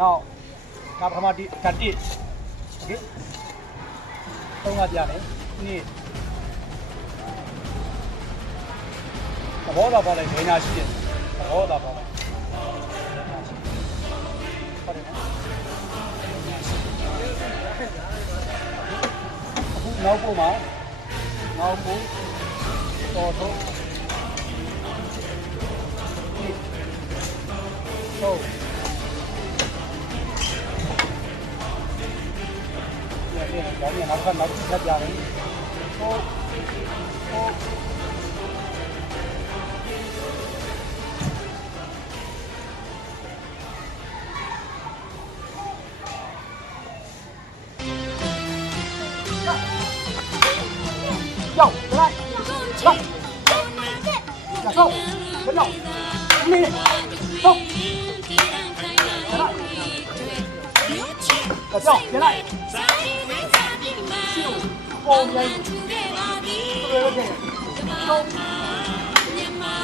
နောက်ဒါပထမတိဓာတ်တိโอเคသုံးကပြတယ်နှစ်သဘောတော့ပေါ့လေဘယ်ညာရှိတယ်သဘောတော့ပေါ့လေဟုတ်တယ်နော်အခုနောက်ပုံမှာနောက်ပုံတော်တော့ဟုတ် 两两万分楼一人，多多。Yo, lại, lại, là không, vẫn lộn, đi này, không, lại, là không, lại. ပုံရိုက်သူတို့ရိုက်တယ်ပုံမြန်မာ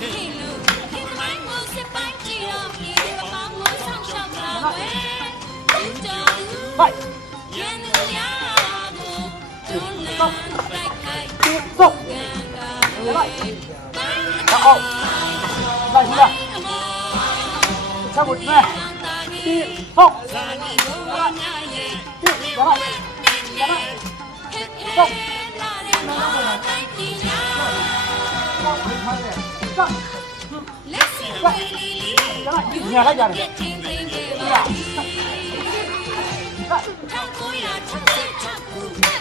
ခင်လို့ခင်မိုင်းကိုစပိုင်ချီရောဒီဘာမှမဆောင်ဆောင်ပါဝဲဟိုက်ရန်လူရကိုဒုနန်တိုက်ခိုက်တော့လိုက်တော့လိုက်လာချက်ကိုနဲ့ဒီဟုတ်ဒီဟုတ် တော့ညာလိုက်ကြတယ်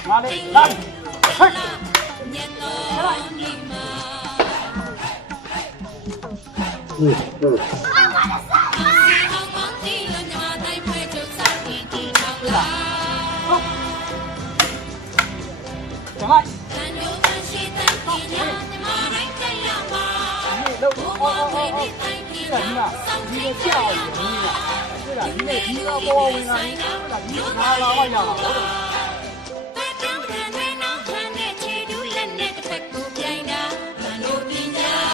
လာလေလာဟဲ့ဟုတ်ဟုတ် ဟိုက်လို့အော်အော်အော်အော်ဒီကဒီကဒီကကြောက်ဒီကဒီကဒီကဘောဝင်လာဒီကဒီကလာလာရပါတော့